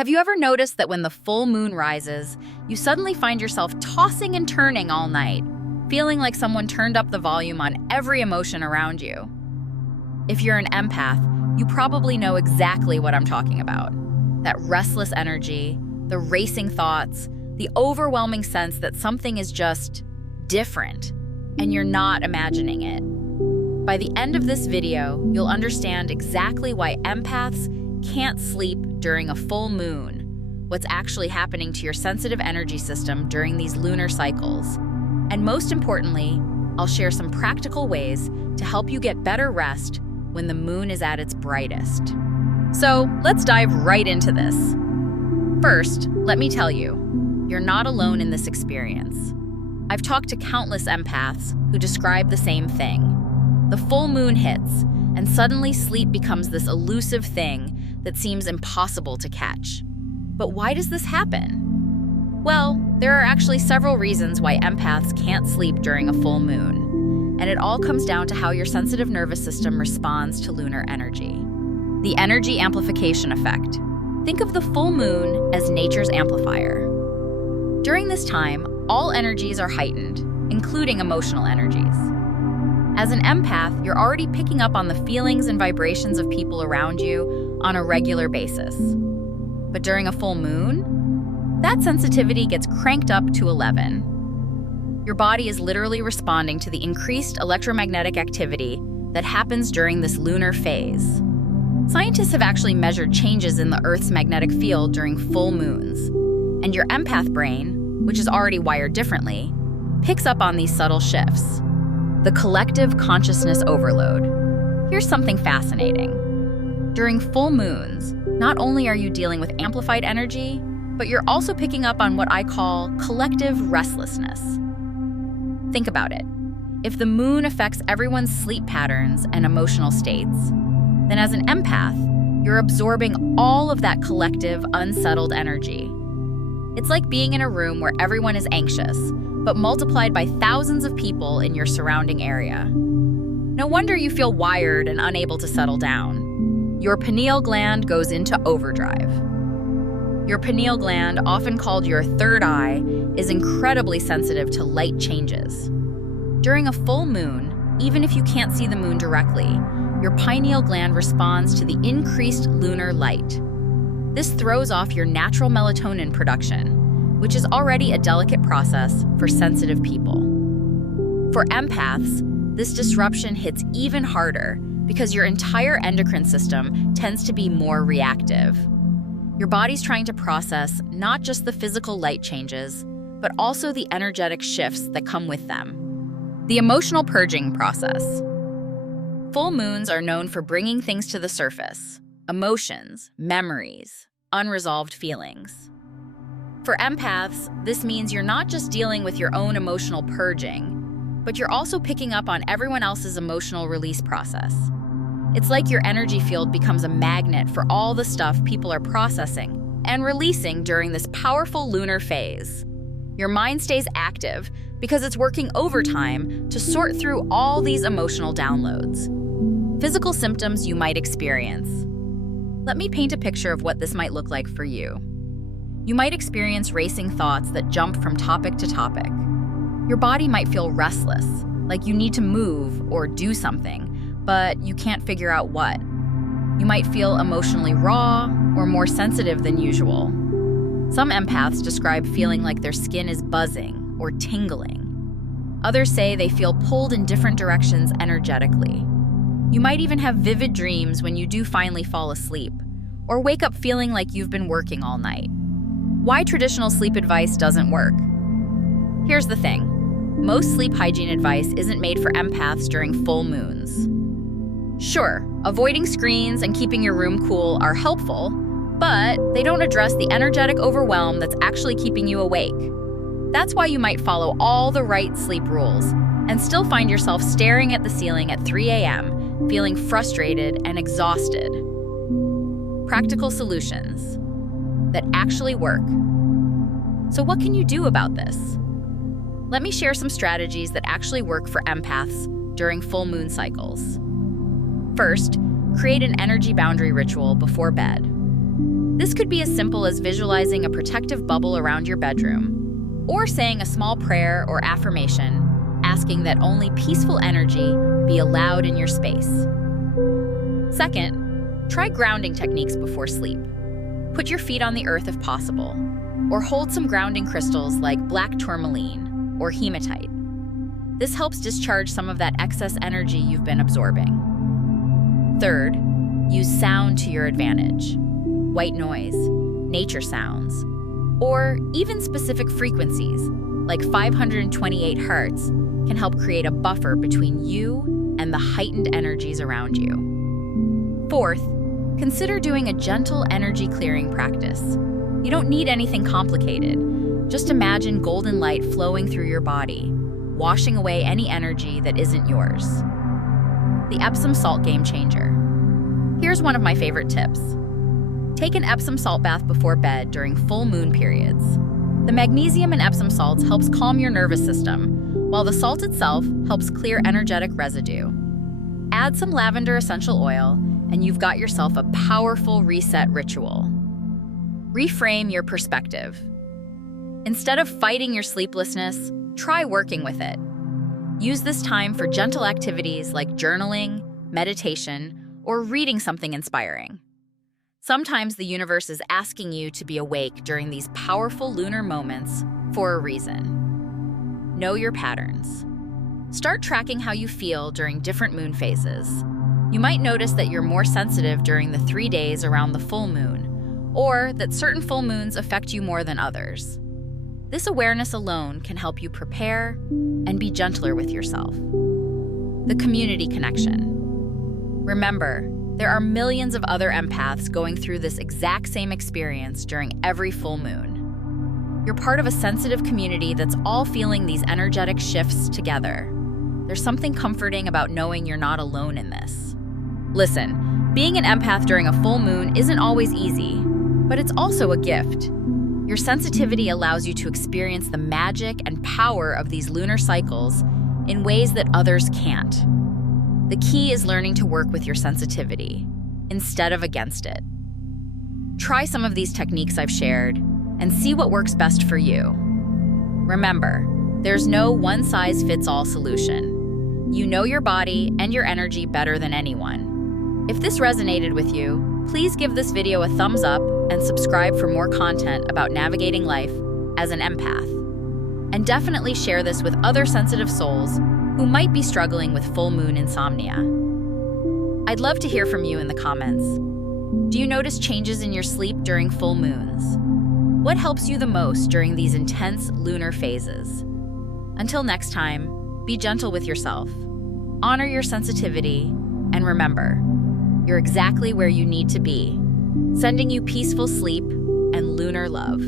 Have you ever noticed that when the full moon rises, you suddenly find yourself tossing and turning all night, feeling like someone turned up the volume on every emotion around you? If you're an empath, you probably know exactly what I'm talking about. That restless energy, the racing thoughts, the overwhelming sense that something is just different, and you're not imagining it. By the end of this video, you'll understand exactly why empaths can't sleep during a full moon, what's actually happening to your sensitive energy system during these lunar cycles. And most importantly, I'll share some practical ways to help you get better rest when the moon is at its brightest. So let's dive right into this. First, let me tell you, you're not alone in this experience. I've talked to countless empaths who describe the same thing. The full moon hits, and suddenly sleep becomes this elusive thing that seems impossible to catch. But why does this happen? Well, there are actually several reasons why empaths can't sleep during a full moon, and it all comes down to how your sensitive nervous system responds to lunar energy. The energy amplification effect. Think of the full moon as nature's amplifier. During this time, all energies are heightened, including emotional energies. As an empath, you're already picking up on the feelings and vibrations of people around you on a regular basis. But during a full moon, that sensitivity gets cranked up to 11. Your body is literally responding to the increased electromagnetic activity that happens during this lunar phase. Scientists have actually measured changes in the Earth's magnetic field during full moons, and your empath brain, which is already wired differently, picks up on these subtle shifts. The collective consciousness overload. Here's something fascinating. During full moons, not only are you dealing with amplified energy, but you're also picking up on what I call collective restlessness. Think about it. If the moon affects everyone's sleep patterns and emotional states, then as an empath, you're absorbing all of that collective, unsettled energy. It's like being in a room where everyone is anxious, but multiplied by thousands of people in your surrounding area. No wonder you feel wired and unable to settle down. Your pineal gland goes into overdrive. Your pineal gland, often called your third eye, is incredibly sensitive to light changes. During a full moon, even if you can't see the moon directly, your pineal gland responds to the increased lunar light. This throws off your natural melatonin production, which is already a delicate process for sensitive people. For empaths, this disruption hits even harder because your entire endocrine system tends to be more reactive. Your body's trying to process not just the physical light changes, but also the energetic shifts that come with them. The emotional purging process. Full moons are known for bringing things to the surface: emotions, memories, unresolved feelings. For empaths, this means you're not just dealing with your own emotional purging, but you're also picking up on everyone else's emotional release process. It's like your energy field becomes a magnet for all the stuff people are processing and releasing during this powerful lunar phase. Your mind stays active because it's working overtime to sort through all these emotional downloads. Physical symptoms you might experience. Let me paint a picture of what this might look like for you. You might experience racing thoughts that jump from topic to topic. Your body might feel restless, like you need to move or do something, but you can't figure out what. You might feel emotionally raw or more sensitive than usual. Some empaths describe feeling like their skin is buzzing or tingling. Others say they feel pulled in different directions energetically. You might even have vivid dreams when you do finally fall asleep, or wake up feeling like you've been working all night. Why traditional sleep advice doesn't work? Here's the thing. Most sleep hygiene advice isn't made for empaths during full moons. Sure, avoiding screens and keeping your room cool are helpful, but they don't address the energetic overwhelm that's actually keeping you awake. That's why you might follow all the right sleep rules and still find yourself staring at the ceiling at 3 a.m., feeling frustrated and exhausted. Practical solutions that actually work. So what can you do about this? Let me share some strategies that actually work for empaths during full moon cycles. First, create an energy boundary ritual before bed. This could be as simple as visualizing a protective bubble around your bedroom, or saying a small prayer or affirmation, asking that only peaceful energy be allowed in your space. Second, try grounding techniques before sleep. Put your feet on the earth if possible, or hold some grounding crystals like black tourmaline or hematite. This helps discharge some of that excess energy you've been absorbing. Third, use sound to your advantage. White noise, nature sounds, or even specific frequencies like 528 Hz can help create a buffer between you and the heightened energies around you. Fourth, consider doing a gentle energy clearing practice. You don't need anything complicated. Just imagine golden light flowing through your body, washing away any energy that isn't yours. The Epsom salt game changer. Here's one of my favorite tips. Take an Epsom salt bath before bed during full moon periods. The magnesium in Epsom salts helps calm your nervous system, while the salt itself helps clear energetic residue. Add some lavender essential oil, and you've got yourself a powerful reset ritual. Reframe your perspective. Instead of fighting your sleeplessness, try working with it. Use this time for gentle activities like journaling, meditation, or reading something inspiring. Sometimes the universe is asking you to be awake during these powerful lunar moments for a reason. Know your patterns. Start tracking how you feel during different moon phases. You might notice that you're more sensitive during the 3 days around the full moon, or that certain full moons affect you more than others. This awareness alone can help you prepare and be gentler with yourself. The community connection. Remember, there are millions of other empaths going through this exact same experience during every full moon. You're part of a sensitive community that's all feeling these energetic shifts together. There's something comforting about knowing you're not alone in this. Listen, being an empath during a full moon isn't always easy, but it's also a gift. Your sensitivity allows you to experience the magic and power of these lunar cycles in ways that others can't. The key is learning to work with your sensitivity instead of against it. Try some of these techniques I've shared and see what works best for you. Remember, there's no one-size-fits-all solution. You know your body and your energy better than anyone. If this resonated with you, please give this video a thumbs up and subscribe for more content about navigating life as an empath. And definitely share this with other sensitive souls who might be struggling with full moon insomnia. I'd love to hear from you in the comments. Do you notice changes in your sleep during full moons? What helps you the most during these intense lunar phases? Until next time, be gentle with yourself, honor your sensitivity, and remember, you're exactly where you need to be, sending you peaceful sleep and lunar love.